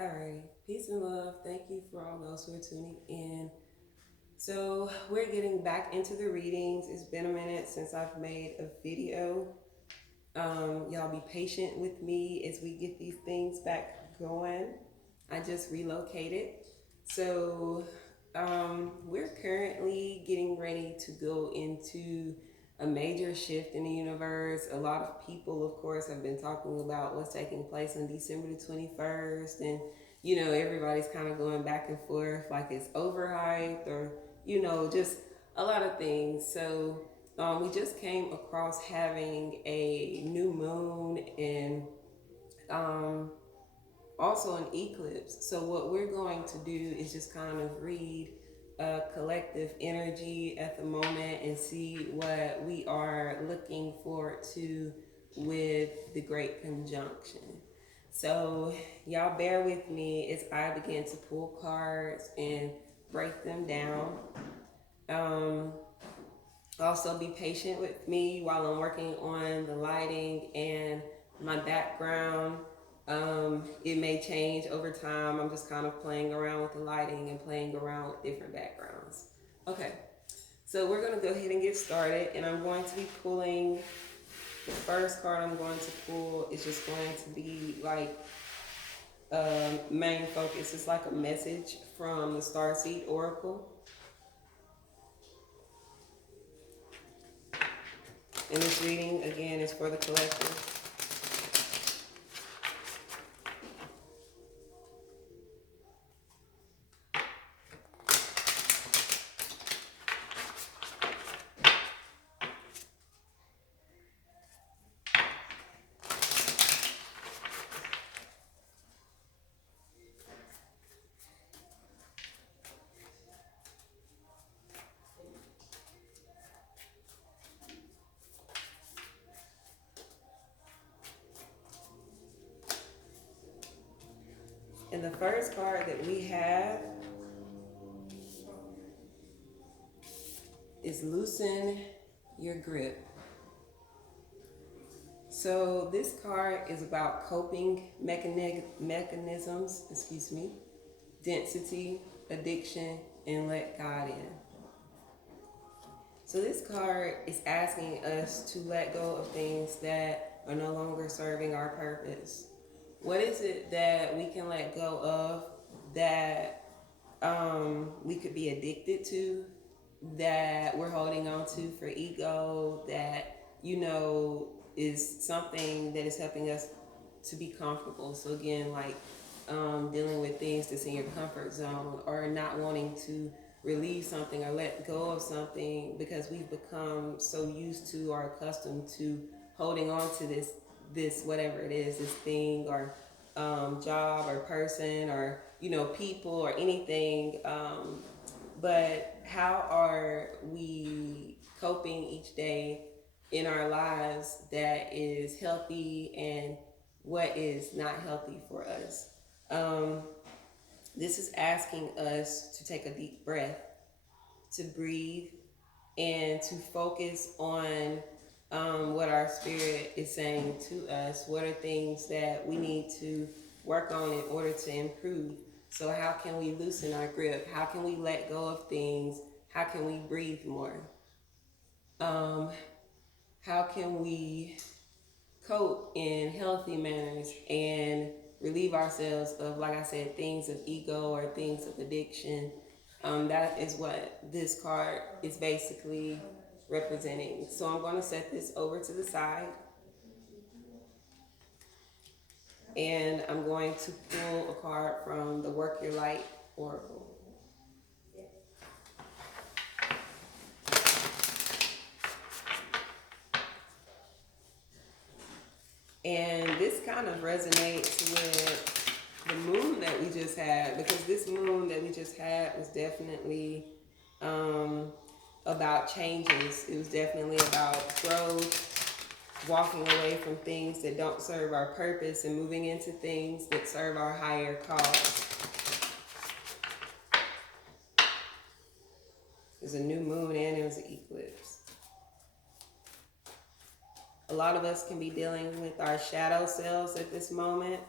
All right, peace and love. Thank you for all those who are tuning in. So, we're getting back into the readings. It's been a minute since I've made a video. Y'all be patient with me as we get these things back going. I just relocated. So, we're currently getting ready to go into a major shift in the universe. A lot of people, of course, have been talking about what's taking place on December the 21st. And, everybody's kind of going back and forth like it's overhyped or, just a lot of things. So, we just came across having a new moon and um, also an eclipse. So, what we're going to do is just kind of read collective energy at the moment and see what we are looking forward to with the Great Conjunction. So, y'all bear with me as I begin to pull cards and break them down. Um, Also, be patient with me while I'm working on the lighting and my background. It may change over time. I'm just kind of playing around with the lighting and playing around with different backgrounds. Okay, so we're going to go ahead and get started. And I'm going to be pulling the first card I'm going to pull is just going to be like main focus. It's like a message from the Starseed Oracle. And this reading, again, is for the collective. And the first card that we have is loosen your grip. So this card is about coping mechanisms, density, addiction, and let God in. So this card is asking us to let go of things that are no longer serving our purpose. What is it that we can let go of that we could be addicted to, that we're holding on to for ego, that is something that is helping us to be comfortable. So again, like dealing with things that's in your comfort zone, or not wanting to release something or let go of something because we've become so used to or accustomed to holding on to this whatever it is, this thing or job or person or people or anything. But how are we coping each day in our lives that is healthy and what is not healthy for us? Um, this is asking us to take a deep breath, to breathe, and to focus on what our spirit is saying to us. What are things that we need to work on in order to improve? So, how can we loosen our grip? How can we let go of things? How can we breathe more? Um, how can we cope in healthy manners and relieve ourselves of, like I said, things of ego or things of addiction? That is what this card is basically representing. So I'm going to set this over to the side and I'm going to pull a card from the Work Your Light Oracle. And this kind of resonates with the moon that we just had, because this moon that we just had was definitely um, about changes. It was definitely about growth, walking away from things that don't serve our purpose and moving into things that serve our higher cause. There's a new moon and there's an eclipse. A lot of us can be dealing with our shadow selves at this moment.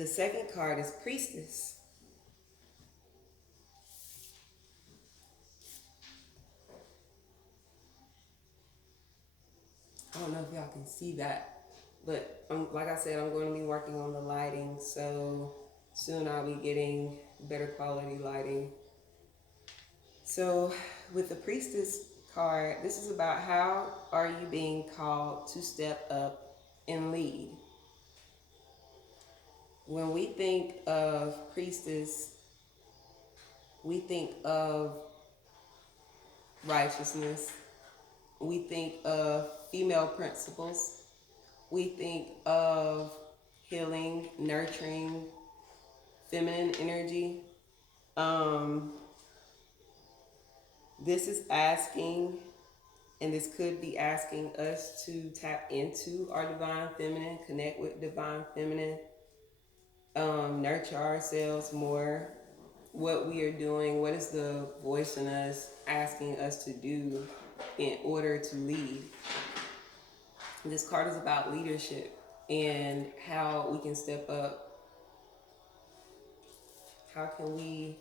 The second card is Priestess. I don't know if y'all can see that, but like I said, I'm going to be working on the lighting, so soon I'll be getting better quality lighting. So with the Priestess card, this is about how are you being called to step up and lead. When we think of Priestess, we think of righteousness. We think of female principles. We think of healing, nurturing, feminine energy. This is asking, and this could be asking us to tap into our divine feminine, connect with divine feminine, nurture ourselves more. What we are doing, what is the voice in us asking us to do in order to lead. This card is about leadership and how we can step up. How can we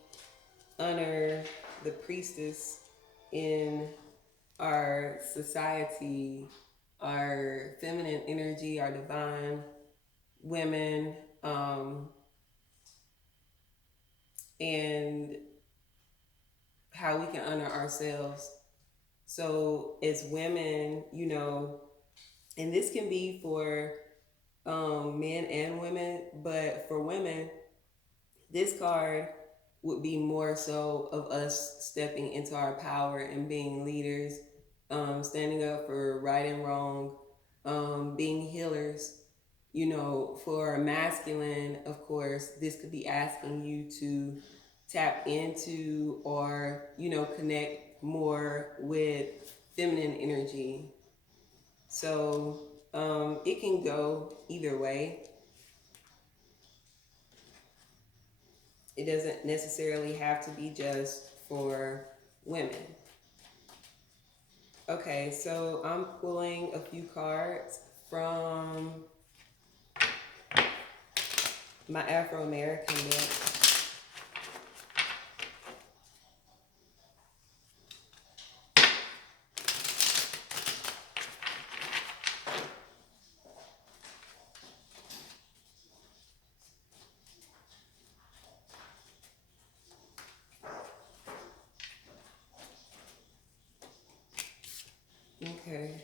honor the priestess in our society, our feminine energy, our divine women, and how we can honor ourselves. So as women, you know, and this can be for men and women, but for women, this card would be more so of us stepping into our power and being leaders, standing up for right and wrong, being healers. You know, for a masculine, of course, this could be asking you to tap into or, you know, connect more with feminine energy. So it can go either way. It doesn't necessarily have to be just for women. Okay, so I'm pulling a few cards from my Afro-American deck. Okay.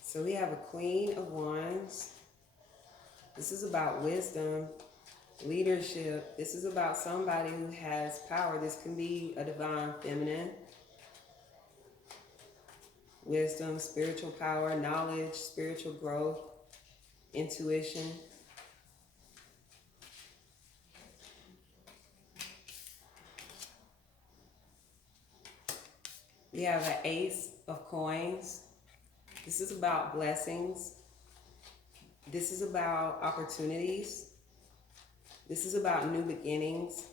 So we have a Queen of Wands. This is about wisdom, leadership. This is about somebody who has power. This can be a divine feminine. Wisdom, spiritual power, knowledge, spiritual growth, intuition. We have an Ace of Coins. This is about blessings. This is about opportunities. This is about new beginnings.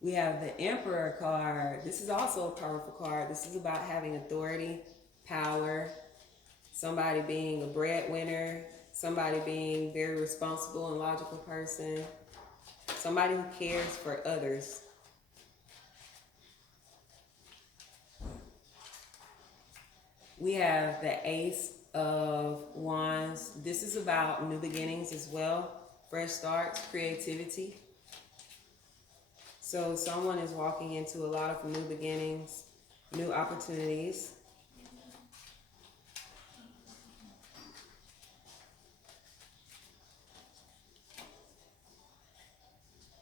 We have the Emperor card. This is also a powerful card. This is about having authority, power, somebody being a breadwinner, somebody being very responsible and logical person, somebody who cares for others. We have the Ace of Wands. This is about new beginnings as well, fresh starts, creativity. So someone is walking into a lot of new beginnings, new opportunities.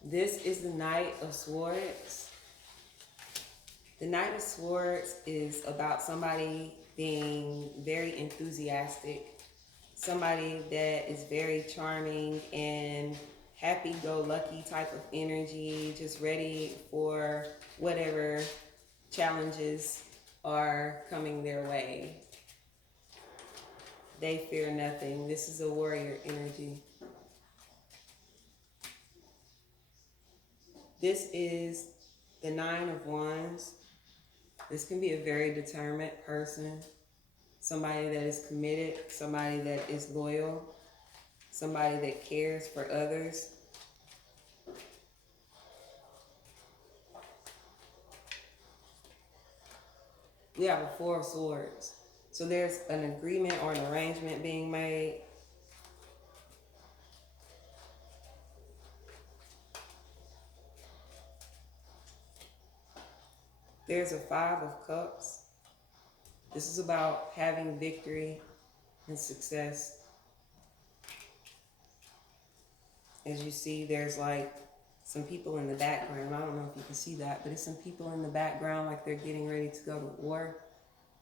This is the Knight of Swords. The Knight of Swords is about somebody being very enthusiastic, somebody that is very charming and happy-go-lucky type of energy, just ready for whatever challenges are coming their way. They fear nothing. This is a warrior energy. This is the Nine of Wands. This can be a very determined person, somebody that is committed, somebody that is loyal, somebody that cares for others. We have a Four of Swords. So there's an agreement or an arrangement being made. There's a Five of Cups. This is about having victory and success. As you see, there's like some people in the background. I don't know if you can see that, but it's some people in the background like they're getting ready to go to war.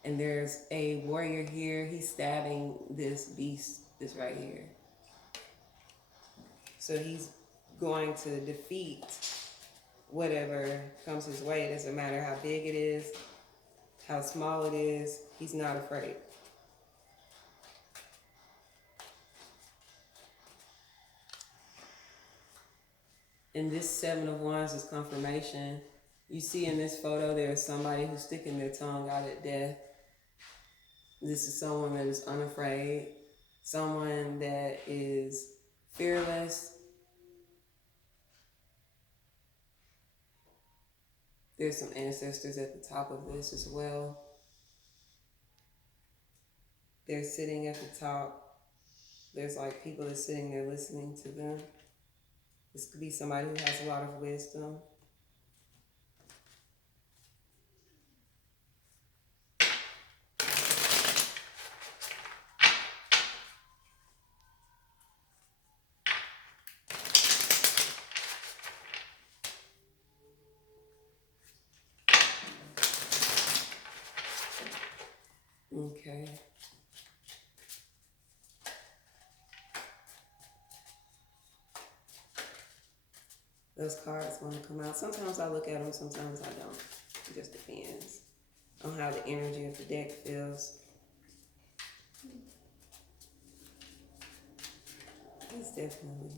And there's a warrior here. He's stabbing this beast, this right here. So he's going to defeat whatever comes his way. It doesn't matter how big it is, how small it is. He's not afraid. And this Seven of Wands is confirmation. You see in this photo, there's somebody who's sticking their tongue out at death. This is someone that is unafraid, someone that is fearless. There's some ancestors at the top of this as well. They're sitting at the top. There's like people that are sitting there listening to them. This could be somebody who has a lot of wisdom. Okay. Those cards want to come out. Sometimes I look at them, sometimes I don't. It just depends on how the energy of the deck feels. It's definitely.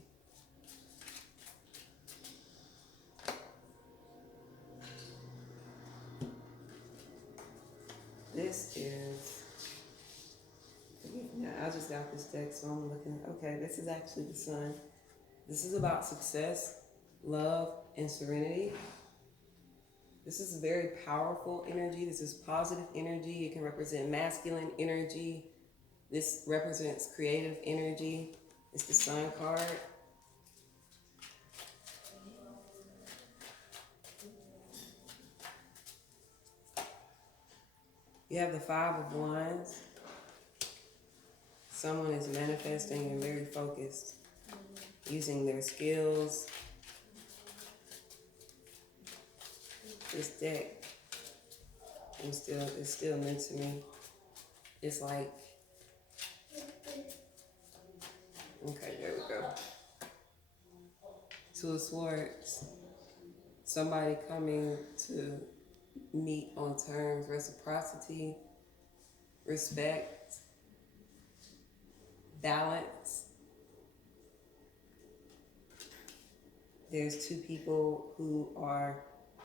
This is, yeah, I just got this deck, so I'm looking, okay, this is actually the Sun. This is about success, love, and serenity. This is very powerful energy. This is positive energy. It can represent masculine energy. This represents creative energy. It's the Sun card. You have the Five of Wands. Someone is manifesting and very focused, using their skills. This deck is still new to me. It's like, okay, there we go. Two of Swords. Somebody coming to meet on terms, reciprocity, respect, balance. There's two people who are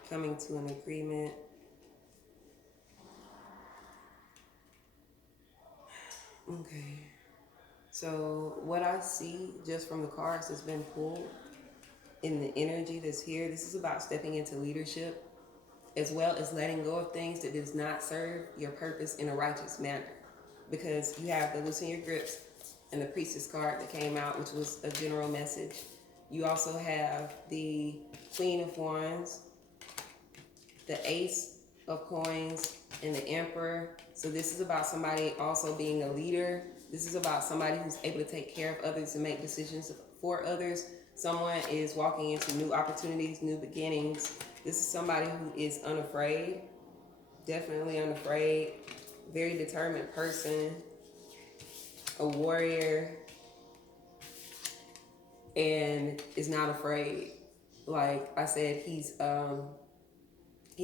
coming to an agreement. Okay. So what I see just from the cards that's been pulled in the energy that's here, this is about stepping into leadership, as well as letting go of things that does not serve your purpose in a righteous manner. Because you have the Loosen Your Grips and the Priestess card that came out, which was a general message. You also have the Queen of Wands, the Ace of Coins, and the Emperor. So this is about somebody also being a leader. This is about somebody who's able to take care of others and make decisions for others. Someone is walking into new opportunities, new beginnings. This is somebody who is unafraid, definitely unafraid, very determined person, a warrior, and is not afraid. Like I said, he's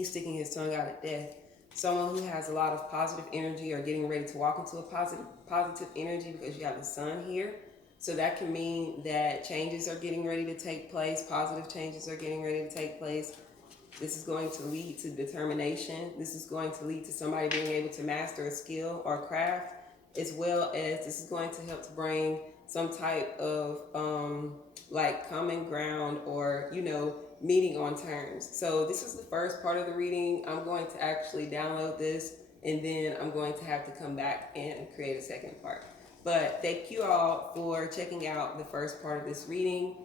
sticking his tongue out at death. Someone who has a lot of positive energy or getting ready to walk into a positive energy, because you have the Sun here. So that can mean that changes are getting ready to take place, positive changes are getting ready to take place. This is going to lead to determination. This is going to lead to somebody being able to master a skill or craft, as well as this is going to help to bring some type of like common ground, or meeting on terms. So this is the first part of the reading. I'm going to actually download this, and then I'm going to have to come back and create a second part. But thank you all for checking out the first part of this reading.